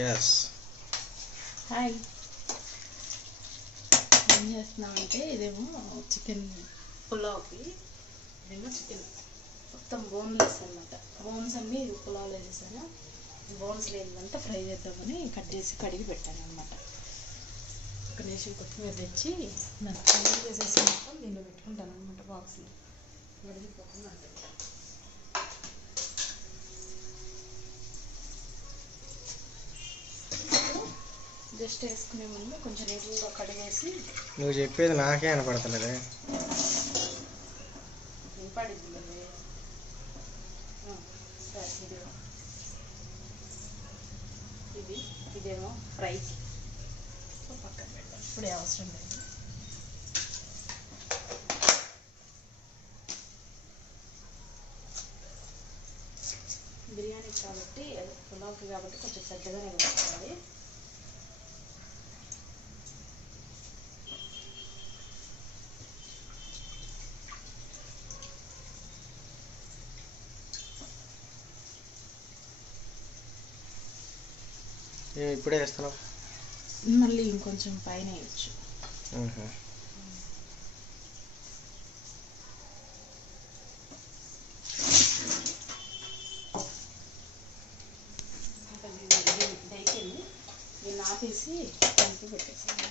yes hi ఏం చేస్తున్నామంటే ఇదేమో చికెన్ పులావ్కి ఇదేమో చికెన్ మొత్తం బోన్లెస్ అన్నమాట. బోన్స్ అన్నీ పులావ్లో వేసేసాను. బోన్స్ లేదంతా ఫ్రై చేద్దామని కట్ చేసి కడిగి పెట్టాను అనమాట. ఒక నిమిషం కొత్తిమీర తెచ్చి దాన్ని ఫ్రై చేసేసి మొత్తం దీనిలో పెట్టుకుంటాను అనమాట. బాక్స్లో వడిలిపోకుండా ఉంటుంది. జస్ట్ వేసుకునే ముందు కొంచెం నీళ్ళలో కడిగేసి. నువ్వు చెప్పేది నాకే వినపడతలేదే. వినపడింది సరే. ఇదేమో ఫ్రైకి పక్కన పెట్టాలి. ఇప్పుడే అవసరం లేదు. బిర్యానీ కాబట్టి పులావ్కి కాబట్టి కొంచెం పెద్దగానే వేసుకోవాలి. ఇప్పుడే వేస్తున్నావు, మళ్ళీ ఇంకొంచెం పైన వేయచ్చు. అయిపోయింది. దీన్ని ఆపేసి కలిపి పెట్టేసాను.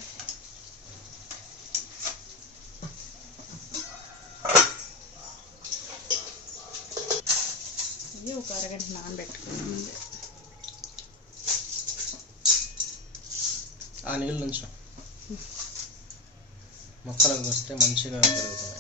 ఇది ఒక అరగంట నానబెట్టుకున్నాను. ఆ నీళ్ళు నుంచి మొక్కలకు వస్తే మంచిగా పెరుగుతున్నాయి.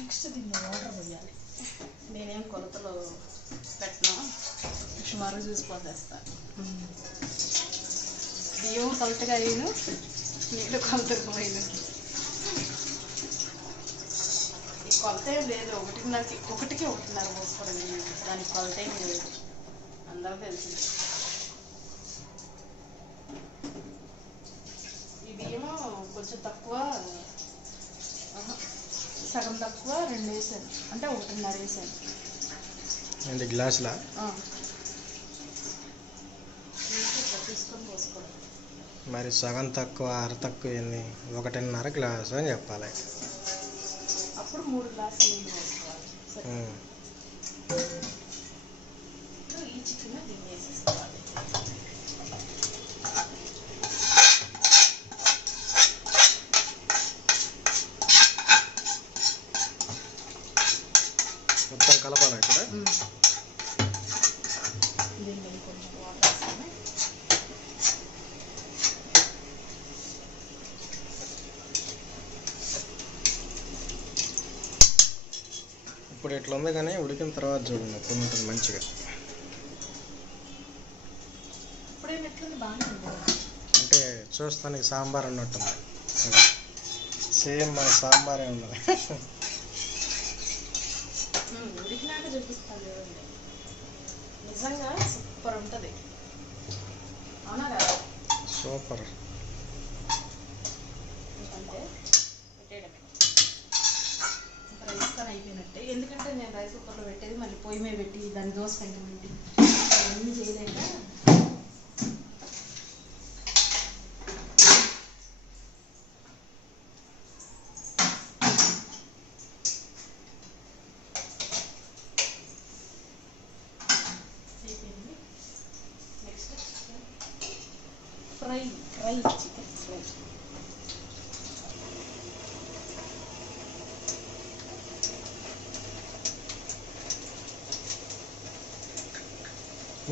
నెక్స్ట్ దీన్ని వాటర్ పోయాలి. నేనేం కొలతలో పెట్టినా సుమారు చూసి పోసేస్తాను. బియ్యం కొలతగా అయిను, నీళ్ళు కొలతగా పోయిను. ఈ కొలత ఏం లేదు. ఒకటికి 1.5 పోసుకోవడం. దానికి కొలత ఏం లేదు, అందరూ తెలిసింది. ఈ బియ్యము కొంచెం తక్కువ, సగం తక్కువ 2 వేసాను, అంటే 1.5 వేసాను. అంటే గ్లాసులా? తీసుకొని పోసుకోవడం. మరి సగం తక్కువ అర తక్కువ ఏంది? 1.5 గ్లాసు అని చెప్పాలి. అప్పుడు 3 గ్లాసులు నీళ్ళు పోసుకోవాలి. ఈ చికెన్ దీన్ని వేసేసుకోవాలి. మొత్తం కలపాలి ఇక్కడ. దీన్ని కొంచెం వాటర్ వేసుకొని ఇప్పుడు ఇట్లా ఉంది, కానీ ఉడికిన తర్వాత చూడండి అప్పుడు ఉంటుంది మంచిగా. ఇప్పుడేమి ఎట్లుంది? బాగానే ఉంది. అంటే చూస్తానికి సాంబార్ అన్నట్టుంది. సేమ్ మన సాంబారే ఉన్నది. ఉడికినాక చూపిస్తాను చూడండి. నిజంగా సూపర్ ఉంటుంది. అవునా కదా? సూపర్. అంటే పెట్టేయడమే. రైస్ కానీ అయిపోయినట్టే. ఎందుకంటే నేను రైస్ కుక్కర్లో పెట్టేది మళ్ళీ పొయ్యి మీద పెట్టి దాన్ని దోశ పెట్టి అవన్నీ చేయలేక ఫ్రై చికెన్ ఫ్రై.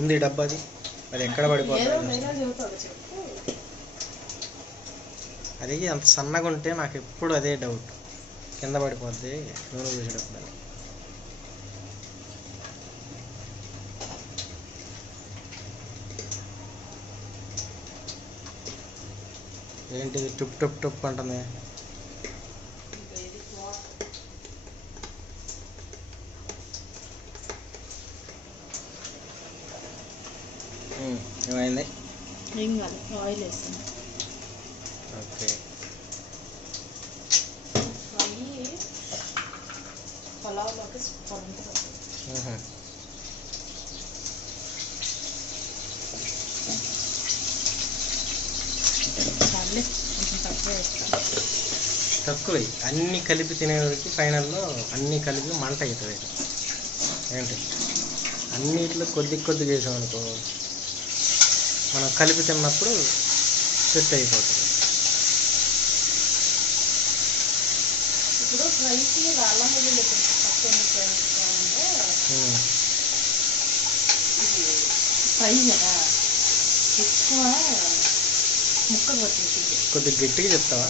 ఉంది డబ్బాది, అది ఎక్కడ పడిపోతుంది? అది అంత సన్నగా ఉంటే నాకు ఎప్పుడు అదే డౌట్, కింద పడిపోద్ది నూనె చూసేటప్పుడు. ఏంటిది టుప్ టుప్ టుప్ అంటుంది? ఇది ఏమైంది? ఏం కాదు, ఆయిల్ వేస్తాను. ఓకే. అవి పలావ్లోకి సూపర్ ఉంటుంది. చాలే, కొంచెం తక్కువ వేస్తాను. తక్కువ అన్నీ కలిపి తినేవారికి ఫైనల్లో అన్నీ కలిపి మంట అవుతుంది. ఏంటి అన్నిట్లో కొద్దిగా వేసామనుకో మనం కలిపి తిన్నప్పుడు సెట్ అయిపోతుంది. ఇప్పుడు ఫ్రైకి అల్లం వెల్లుల్లి కొంచెం తక్కువ వేసుకోవాలంటే ఫ్రై కదా ఎక్కువ ముక్కకు పట్టింది. కొద్దిగా గట్టిగా చెప్తావా?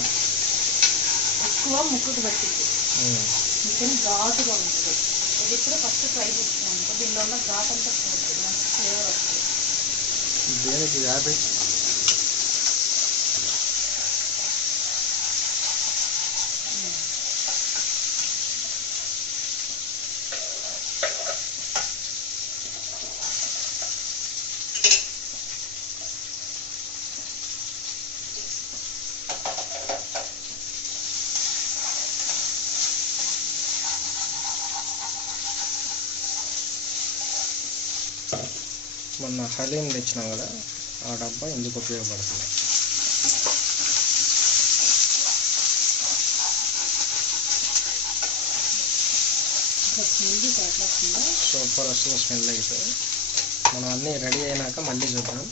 ఎక్కువ ముక్కకు పట్టింది, ఇంకేం ఘాటుగా ఉంటుంది. ఇది ఇప్పుడు ఫస్ట్ ఫ్రై చేస్తామంటే దీనిలో ఉన్న ఘాట్ అంతా పోతుంది, మంచి ఫ్లేవర్ వస్తుంది. దేనికి ఘాటు? మొన్న హలీం తెచ్చినాం కదా, ఆ డబ్బా ఎందుకు ఉపయోగపడుతుంది? సూపర్ వస్తుంది స్మెల్ అయితే. మనం అన్నీ రెడీ అయినాక మళ్ళీ చూద్దాం.